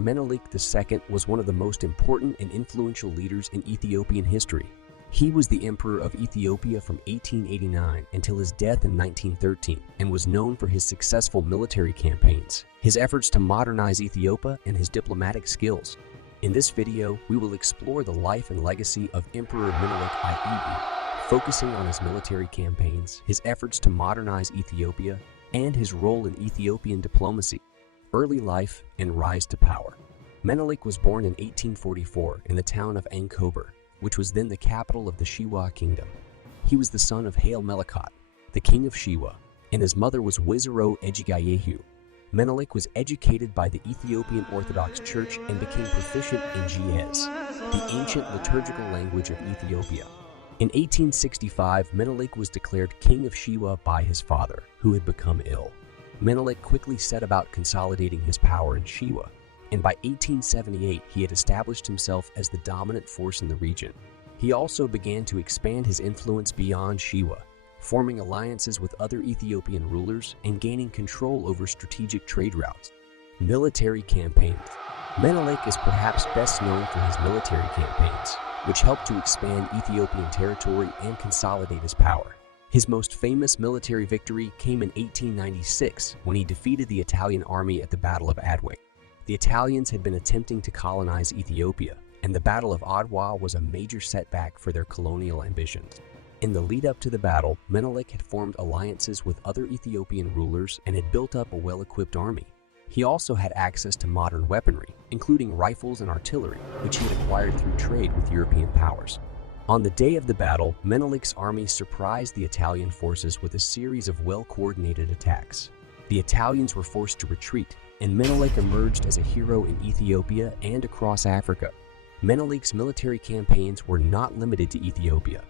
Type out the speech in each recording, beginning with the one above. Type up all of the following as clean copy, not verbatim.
Menelik II was one of the most important and influential leaders in Ethiopian history. He was the emperor of Ethiopia from 1889 until his death in 1913 and was known for his successful military campaigns, his efforts to modernize Ethiopia, and his diplomatic skills. In this video, we will explore the life and legacy of Emperor Menelik II, focusing on his military campaigns, his efforts to modernize Ethiopia, and his role in Ethiopian diplomacy. Early life and rise to power. Menelik was born in 1844 in the town of Ankober, which was then the capital of the Shewa kingdom. He was the son of Haile Melekot, the king of Shewa, and his mother was Wizero Ejigayehu. Menelik was educated by the Ethiopian Orthodox Church and became proficient in Ge'ez, the ancient liturgical language of Ethiopia. In 1865, Menelik was declared king of Shewa by his father, who had become ill. Menelik quickly set about consolidating his power in Shewa, and by 1878 he had established himself as the dominant force in the region. He also began to expand his influence beyond Shewa, forming alliances with other Ethiopian rulers and gaining control over strategic trade routes. Military campaigns. Menelik is perhaps best known for his military campaigns, which helped to expand Ethiopian territory and consolidate his power. His most famous military victory came in 1896 when he defeated the Italian army at the Battle of Adwa. The Italians had been attempting to colonize Ethiopia, and the Battle of Adwa was a major setback for their colonial ambitions. In the lead-up to the battle, Menelik had formed alliances with other Ethiopian rulers and had built up a well-equipped army. He also had access to modern weaponry, including rifles and artillery, which he had acquired through trade with European powers. On the day of the battle, Menelik's army surprised the Italian forces with a series of well-coordinated attacks. The Italians were forced to retreat, and Menelik emerged as a hero in Ethiopia and across Africa. Menelik's military campaigns were not limited to Ethiopia.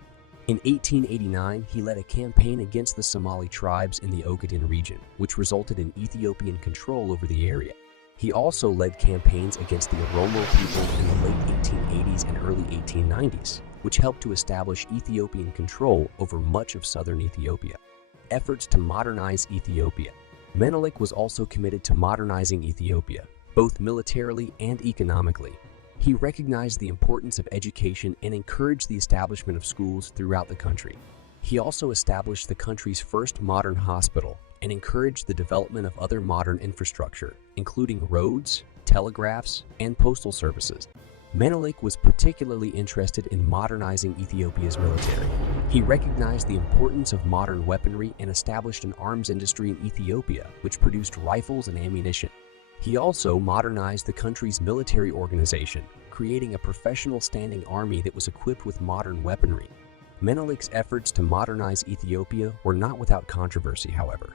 In 1889, he led a campaign against the Somali tribes in the Ogaden region, which resulted in Ethiopian control over the area. He also led campaigns against the Oromo people in the late 1880s and early 1890s, which helped to establish Ethiopian control over much of southern Ethiopia. Efforts to modernize Ethiopia. Menelik was also committed to modernizing Ethiopia, both militarily and economically. He recognized the importance of education and encouraged the establishment of schools throughout the country. He also established the country's first modern hospital and encouraged the development of other modern infrastructure, including roads, telegraphs, and postal services. Menelik was particularly interested in modernizing Ethiopia's military. He recognized the importance of modern weaponry and established an arms industry in Ethiopia, which produced rifles and ammunition. He also modernized the country's military organization, creating a professional standing army that was equipped with modern weaponry. Menelik's efforts to modernize Ethiopia were not without controversy, however.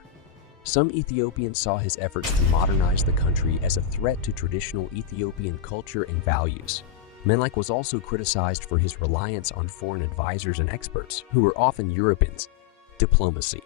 Some Ethiopians saw his efforts to modernize the country as a threat to traditional Ethiopian culture and values. Menelik was also criticized for his reliance on foreign advisors and experts, who were often Europeans. Diplomacy.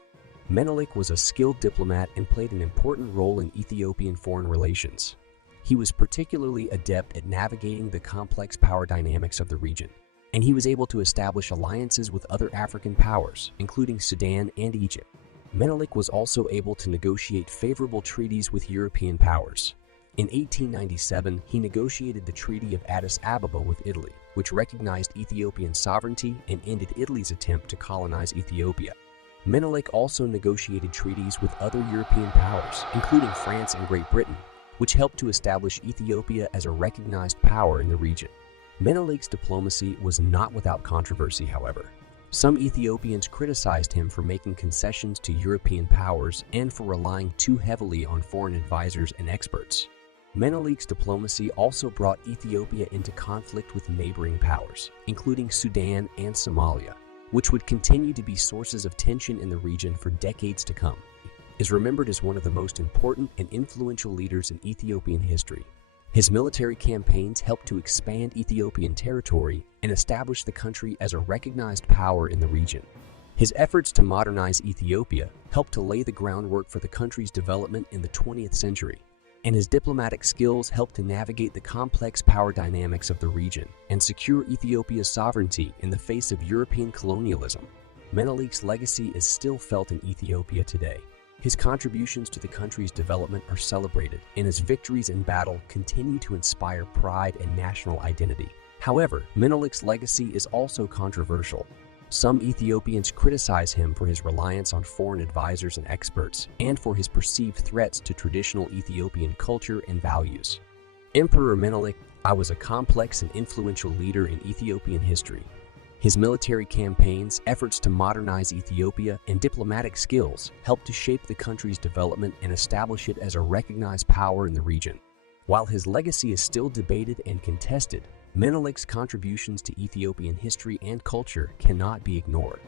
Menelik was a skilled diplomat and played an important role in Ethiopian foreign relations. He was particularly adept at navigating the complex power dynamics of the region, and he was able to establish alliances with other African powers, including Sudan and Egypt. Menelik was also able to negotiate favorable treaties with European powers. In 1897, he negotiated the Treaty of Addis Ababa with Italy, which recognized Ethiopian sovereignty and ended Italy's attempt to colonize Ethiopia. Menelik also negotiated treaties with other European powers, including France and Great Britain, which helped to establish Ethiopia as a recognized power in the region. Menelik's diplomacy was not without controversy, however. Some Ethiopians criticized him for making concessions to European powers and for relying too heavily on foreign advisors and experts. Menelik's diplomacy also brought Ethiopia into conflict with neighboring powers, including Sudan and Somalia, which would continue to be sources of tension in the region for decades to come. He is remembered as one of the most important and influential leaders in Ethiopian history. His military campaigns helped to expand Ethiopian territory and establish the country as a recognized power in the region. His efforts to modernize Ethiopia helped to lay the groundwork for the country's development in the 20th century, and his diplomatic skills helped to navigate the complex power dynamics of the region and secure Ethiopia's sovereignty in the face of European colonialism. Menelik's legacy is still felt in Ethiopia today. His contributions to the country's development are celebrated, and his victories in battle continue to inspire pride and national identity. However, Menelik's legacy is also controversial. Some Ethiopians criticize him for his reliance on foreign advisors and experts, and for his perceived threats to traditional Ethiopian culture and values. Emperor Menelik was a complex and influential leader in Ethiopian history. His military campaigns, efforts to modernize Ethiopia, and diplomatic skills helped to shape the country's development and establish it as a recognized power in the region. While his legacy is still debated and contested, Menelik's contributions to Ethiopian history and culture cannot be ignored.